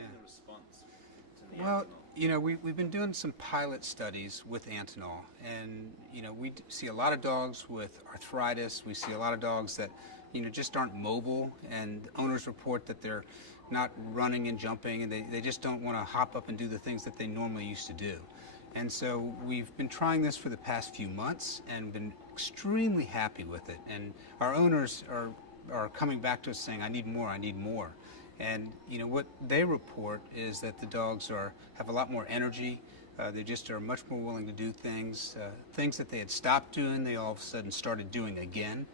been the response to the Well, Antinol? we've been doing some pilot studies with Antinol, and, we see a lot of dogs with arthritis. We see a lot of dogs that, just aren't mobile, and owners report that they're not running and jumping, and they just don't want to hop up and do the things that they normally used to do. And so we've been trying this for the past few months and been extremely happy with it. And our owners are coming back to us saying, I need more, I need more. And what they report is that the dogs have a lot more energy. They just are much more willing to do things. Things that they had stopped doing, they all of a sudden started doing again.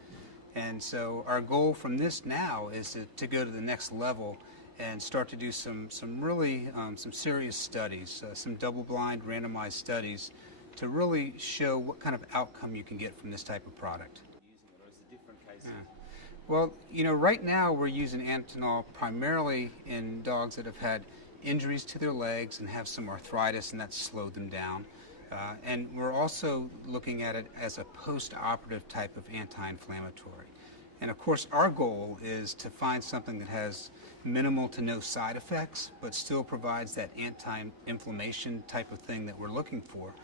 And so our goal from this now is to go to the next level and start to do some really some serious studies, some double-blind randomized studies to really show what kind of outcome you can get from this type of product. Using it, or is it different cases? Well, right now we're using Antinol primarily in dogs that have had injuries to their legs and have some arthritis, and that's slowed them down. And we're also looking at it as a post-operative type of anti-inflammatory. And of course, our goal is to find something that has minimal to no side effects, but still provides that anti-inflammation type of thing that we're looking for.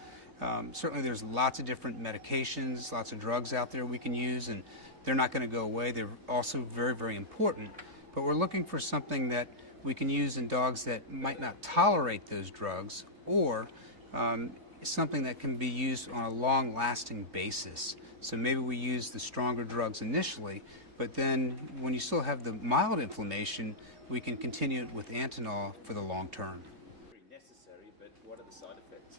Certainly there's lots of different medications, lots of drugs out there we can use, and they're not going to go away. They're also very, very important. But we're looking for something that we can use in dogs that might not tolerate those drugs, or something that can be used on a long-lasting basis. So maybe we use the stronger drugs initially, but then when you still have the mild inflammation, we can continue with Antinol for the long term. Very necessary, but what are the side effects?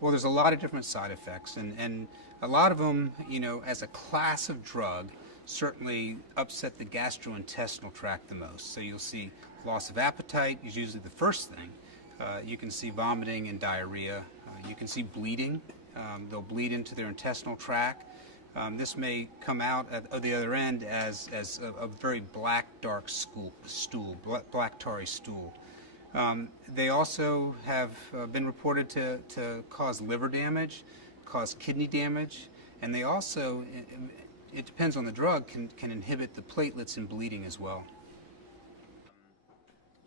Well, there's a lot of different side effects, and a lot of them, as a class of drug, certainly upset the gastrointestinal tract the most. So you'll see loss of appetite is usually the first thing. You can see vomiting and diarrhea. You can see bleeding. They'll bleed into their intestinal tract. This may come out at the other end as a very black, dark stool, black tarry stool. They also have been reported to cause liver damage, cause kidney damage, and they also, it depends on the drug, can inhibit the platelets in bleeding as well.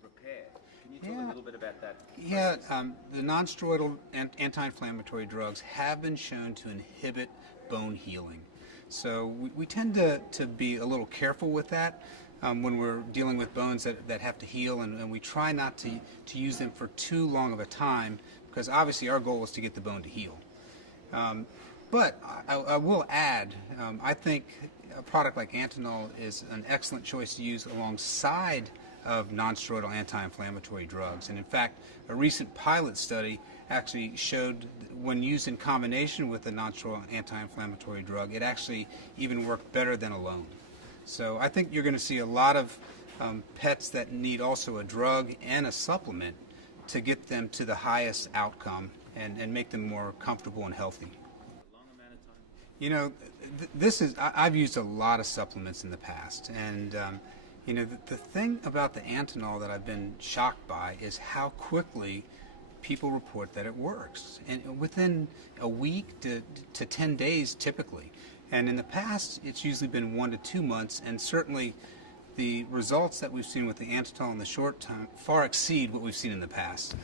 Repair. Can you talk a little bit about that? Yeah, the non-steroidal anti-inflammatory drugs have been shown to inhibit bone healing. So we tend to be a little careful with that when we're dealing with bones that have to heal, and we try not to use them for too long of a time, because obviously our goal is to get the bone to heal. But I will add, I think a product like Antinol is an excellent choice to use alongside of non-steroidal anti-inflammatory drugs. And in fact, a recent pilot study actually showed when used in combination with a non-steroidal anti-inflammatory drug, it actually even worked better than alone. So I think you're going to see a lot of pets that need also a drug and a supplement to get them to the highest outcome and make them more comfortable and healthy. A long amount of time? I've used a lot of supplements in the past, and the thing about the Antinol that I've been shocked by is how quickly people report that it works, and within a week to 10 days typically. And in the past, it's usually been 1 to 2 months, and certainly the results that we've seen with the Antinol in the short time far exceed what we've seen in the past.